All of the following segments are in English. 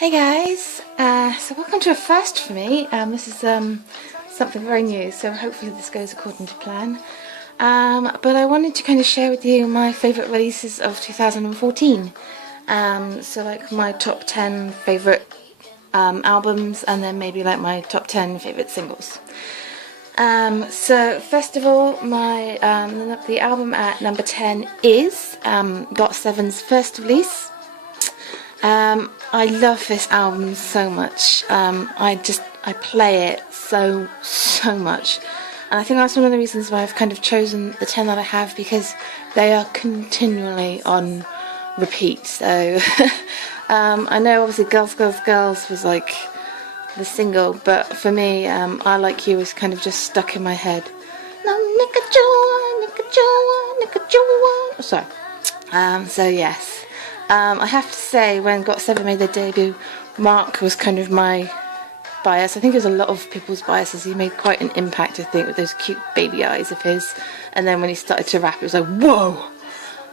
Hey guys, so welcome to a first for me. This is something very new, so hopefully this goes according to plan. But I wanted to kind of share with you my favourite releases of 2014. So like my top 10 favourite albums, and then maybe like my top 10 favourite singles. So first of all, my the album at number 10 is GOT7's first release. I love this album so much. I play it so much, and I think that's one of the reasons why I've kind of chosen the 10 that I have, because they are continually on repeat. So I know obviously Girls, Girls, Girls was like the single, but for me, I Like You was kind of just stuck in my head. No, Nicka Joa. Sorry. So yes. I have to say, when GOT7 made their debut, Mark was kind of my bias. I think it was a lot of people's biases. He made quite an impact, I think, with those cute baby eyes of his. And then when he started to rap, it was like, whoa!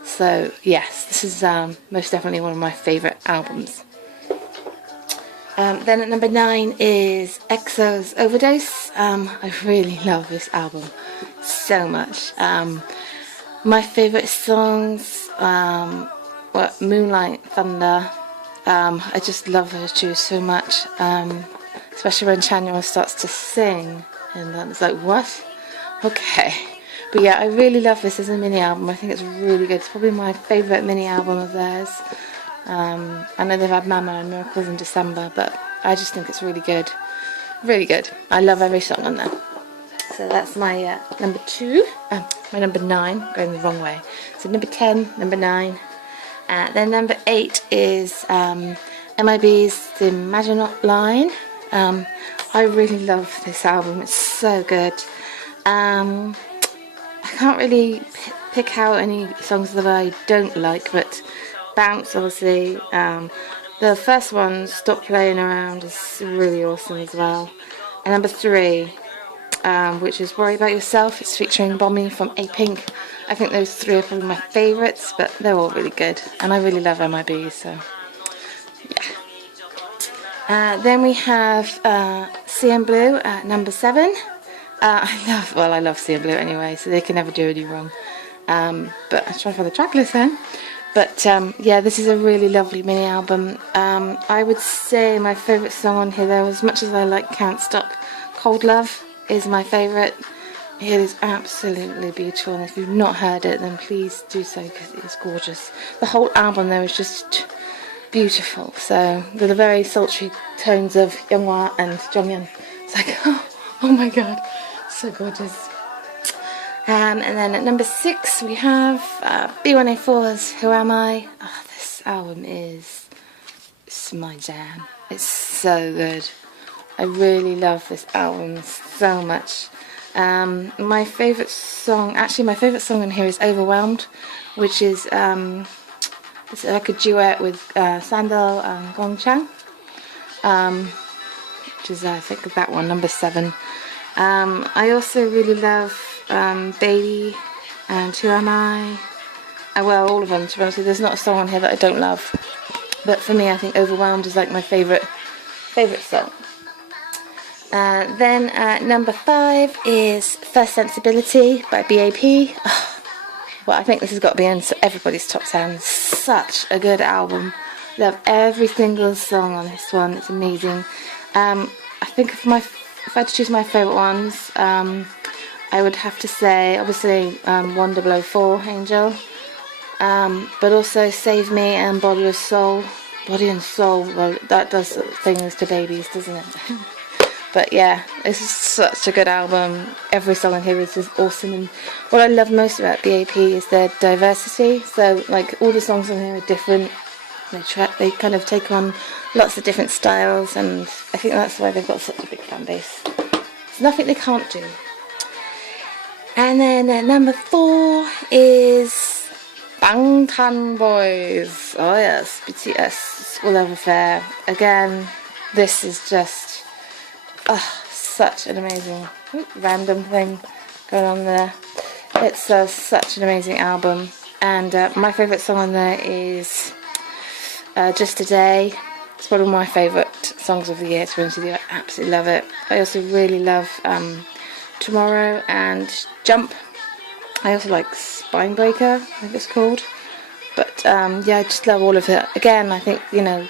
So, yes, this is most definitely one of my favourite albums. Then at number 9 is EXO's Overdose. I really love this album so much. My favourite songs... Moonlight, Thunder. I just love those two so much, especially when Chanyeol starts to sing, and it's like, what? Okay. But yeah, I really love this as a mini album. I think it's really good. It's probably my favourite mini album of theirs. I know they've had Mama and Miracles in December, but I just think it's really good. Really good. I love every song on there. So that's my number 2. My number 9, going the wrong way. So number 10, number 9. Then number 8 is MIB's The Maginot Line. I really love this album, it's so good. I can't really pick out any songs that I don't like, but Bounce, obviously. The first one, Stop Playing Around, is really awesome as well. And number 3, which is Worry About Yourself. It's featuring Bommy from A-Pink. I think those 3 are probably my favourites, but they're all really good. And I really love MIB, so yeah. Then we have CN Blue at number 7. I love CN Blue anyway, so they can never do any wrong. But I'll try for the track list then. But yeah, this is a really lovely mini album. I would say my favourite song on here, though, as much as I like Can't Stop, Cold Love is my favourite. It is absolutely beautiful, and if you've not heard it, then please do so, because it is gorgeous. The whole album, though, is just beautiful. So with the very sultry tones of Younghwa and Jonghyun, it's like, oh my god, so gorgeous. And then at number 6 we have B1A4's Who Am I? Oh, this album is my jam. It's so good. I really love this album so much. My favourite song in here is Overwhelmed, which is it's like a duet with Sandal and Gong Chang, which is I think that one, number 7. I also really love Baby and Who Am I? Well, all of them, to be honest with you. There's not a song on here that I don't love, but for me I think Overwhelmed is like my favourite song. Then number 5 is First Sensibility by BAP. Oh, well, I think this has got to be in everybody's top 10. Such a good album. Love every single song on this one. It's amazing. I think if I had to choose my favourite ones, I would have to say obviously 1004 Angel, but also Save Me and Body and Soul. Well, that does things to babies, doesn't it? But yeah, this is such a good album. Every song on here is just awesome, and what I love most about BAP is their diversity. So like all the songs on here are different. They kind of take on lots of different styles, and I think that's why they've got such a big fan base. There's nothing they can't do. And then number 4 is Bangtan Boys. Oh yes, BTS School Love Affair. Again, this is just such an amazing random thing going on there. It's such an amazing album, and my favourite song on there is Just a Day. It's one of my favourite songs of the year, to be honest with you. I absolutely love it. I also really love Tomorrow and Jump. I also like Spine Breaker, I think it's called. But yeah, I just love all of it. Again, I think, you know,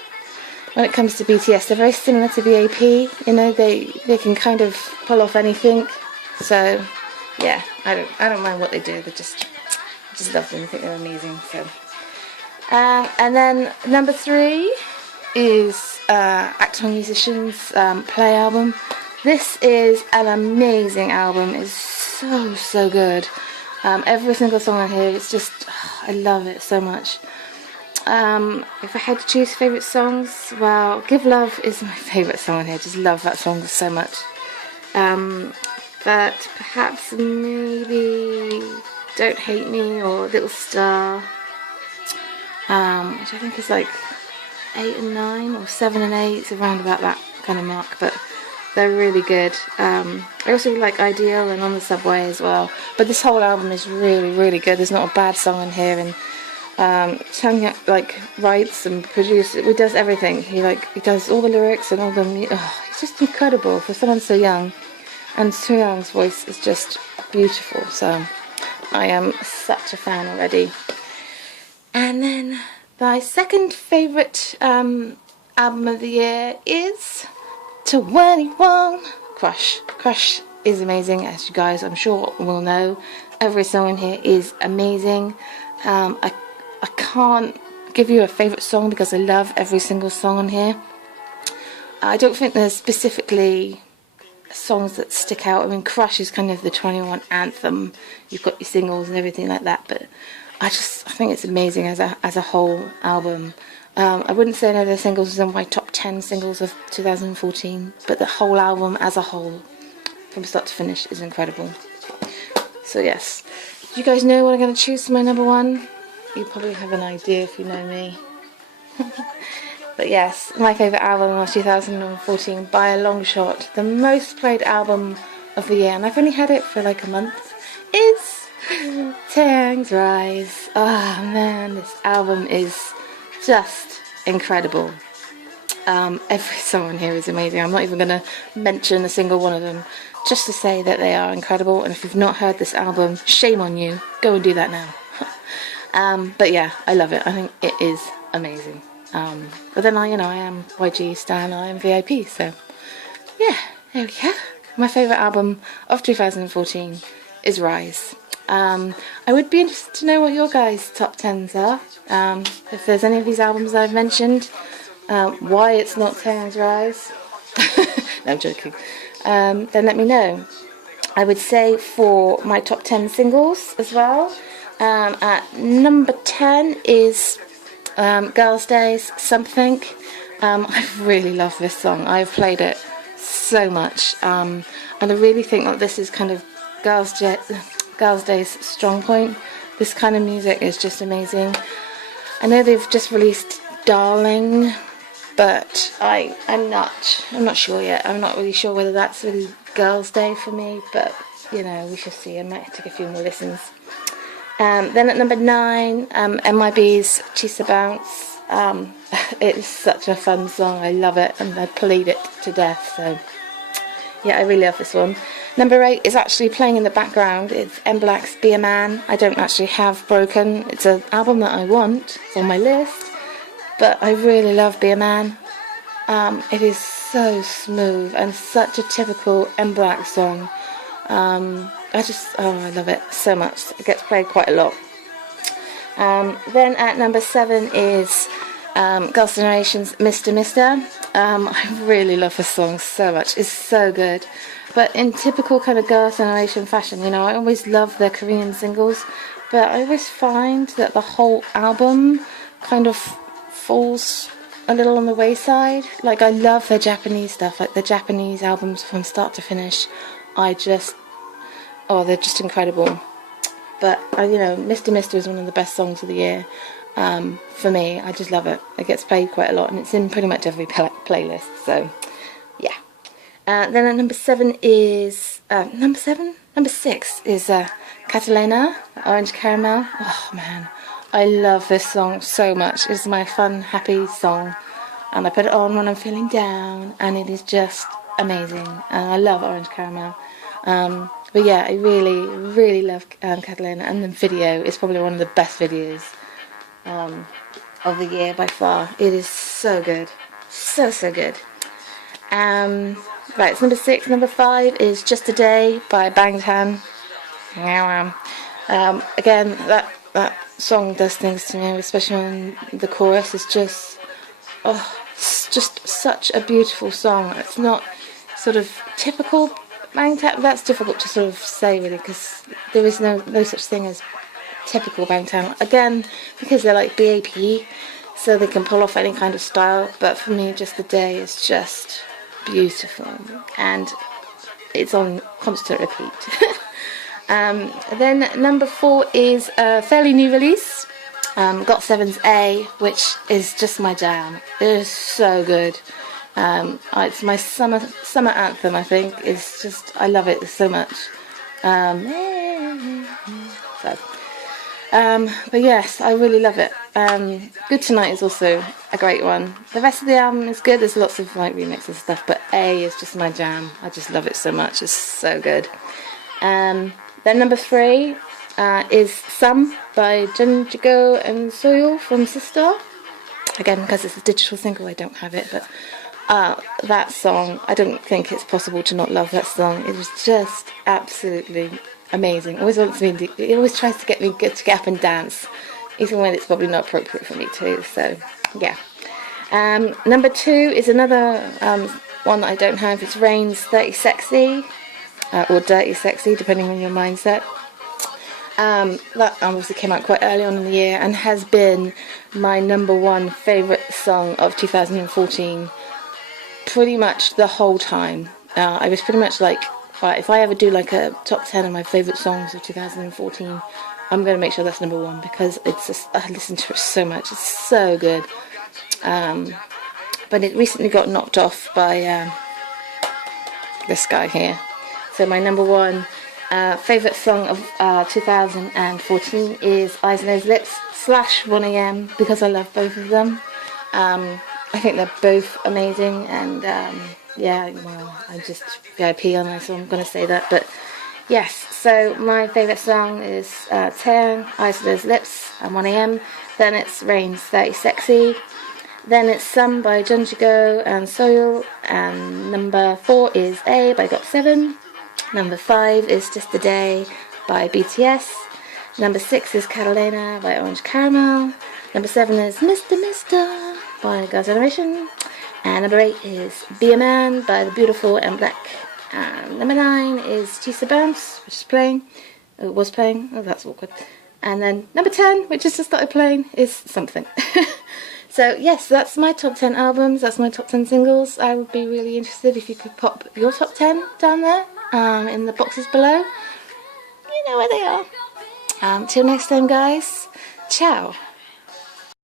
when it comes to BTS, they're very similar to BAP. You know, they can kind of pull off anything. So yeah, I don't mind what they do. I just love them. I think they're amazing. So and then number 3 is Acton Musicians' Play album. This is an amazing album. It's so good. Every single song on here, it's just, I love it so much. If I had to choose favourite songs, well, Give Love is my favourite song on here. Just love that song so much. But perhaps maybe Don't Hate Me or Little Star, which I think is like 8 and 9 or 7 and 8. It's around about that kind of mark, but they're really good. I also like Ideal and On the Subway as well. But this whole album is really good. There's not a bad song in here, and Chang like writes and produces. He does everything. He does all the lyrics and all the. He's just incredible for someone so young. And Suyang's voice is just beautiful. So I am such a fan already. And then my second favourite album of the year is 21. Crush is amazing, as you guys I'm sure will know. Every song in here is amazing. I can't give you a favourite song because I love every single song on here. I don't think there's specifically songs that stick out. I mean, Crush is kind of the 21 anthem. You've got your singles and everything like that, but I think it's amazing as a whole album. I wouldn't say any of the singles was in my top 10 singles of 2014, but the whole album as a whole, from start to finish, is incredible. So yes, do you guys know what I'm going to choose for my number 1? You probably have an idea if you know me. But yes, my favourite album of 2014 by a long shot, the most played album of the year, and I've only had it for like a month, is Taeyang's Rise. Oh man, this album is just incredible. Every song on here is amazing. I'm not even going to mention a single one of them, just to say that they are incredible. And if you've not heard this album, shame on you. Go and do that now. But yeah, I love it. I think it is amazing. But then I am YG Stan, I am VIP. So yeah, there we go. My favourite album of 2014 is Rise. I would be interested to know what your guys' top 10s are. If there's any of these albums I've mentioned, why it's not Taeyang's Rise. No, I'm joking. Then let me know. I would say for my top 10 singles as well, at number 10 is Girls' Day's Something. I really love this song. I've played it so much, and I really think that this is kind of Girls' Day's strong point. This kind of music is just amazing. I know they've just released Darling, but I'm not sure yet. I'm not really sure whether that's really Girls' Day for me, but we shall see. I might take a few more listens. Then at number 9, MIB's Chisa Bounce. It's such a fun song. I love it, and I played it to death. So yeah, I really love this one. Number 8 is actually playing in the background. It's M Black's Be a Man. I don't actually have Broken. It's an album that I want. It's on my list. But I really love Be a Man. It is so smooth and such a typical M Black song. I love it so much. It gets played quite a lot. Then at number 7 is Girls' Generation's Mr. Mister. I really love this song so much. It's so good. But in typical kind of Girls' Generation fashion, I always love their Korean singles, but I always find that the whole album kind of falls a little on the wayside. Like, I love their Japanese stuff, like the Japanese albums from start to finish. They're just incredible. But Mr. Mister is one of the best songs of the year for me. I just love it. It gets played quite a lot, and it's in pretty much every playlist. So yeah. Then at number 6 is Catalina, Orange Caramel. Oh man, I love this song so much. It's my fun, happy song. and I put it on when I'm feeling down, and it is just amazing. And I love Orange Caramel. But yeah, I really, really love Catalina, and the video is probably one of the best videos of the year by far. It is so good, so good. Right, it's number 6. Number 5 is Just a Day by Bangtan. Again, that song does things to me, especially when the chorus is just, oh, it's just such a beautiful song. It's not sort of typical Bangtan. That's difficult to sort of say really, because there is no such thing as typical Bangtan. Again, because they're like BAP, so they can pull off any kind of style. But for me, Just a Day is just beautiful, and it's on constant repeat. Then number 4 is a fairly new release, GOT7's A, which is just my jam. It is so good. It's my summer anthem, I think. It's just, I love it so much. But yes, I really love it. Good Tonight is also a great one. The rest of the album is good. There's lots of like remixes and stuff, but A is just my jam. I just love it so much. It's so good. Then number 3 is Some by Junjigo and Soil from Sister. Again, because it's a digital single, I don't have it, but that song, I don't think it's possible to not love that song. It was just absolutely amazing. It always tries to get me to get up and dance, even when it's probably not appropriate for me to. So yeah. Number 2 is another one that I don't have. It's Rain's Dirty Sexy, or Dirty Sexy, depending on your mindset. That obviously came out quite early on in the year and has been my number 1 favourite song of 2014 pretty much the whole time. I was pretty much like, right, if I ever do like a top 10 of my favourite songs of 2014, I'm going to make sure that's number 1, because it's just, I listen to it so much. It's so good. But it recently got knocked off by this guy here. So my number 1 favourite song of 2014 is Eyes on Those Lips / 1am, because I love both of them. I think they're both amazing, and yeah, well, I'm just VIP on this, so I'm going to say that. But yes, so my favourite song is Taeyang, Eyes on Those Lips and 1am. Then it's Rain's Dirty Sexy. Then it's Some by Junjigo and Soil. And number 4 is A by GOT7. Number 5 is Just a Day by BTS. Number 6 is Catalina by Orange Caramel. Number 7 is Mr. by Girls' Generation. And number 8 is Be a Man by The Beautiful and Black. And number 9 is Chisa Bounce, which is playing. It was playing. Oh, that's awkward. And then number 10, which has just started playing, is Something. So yes, that's my top 10 albums. That's my top 10 singles. I would be really interested if you could pop your top 10 down there in the boxes below. You know where they are. Till next time, guys. Ciao.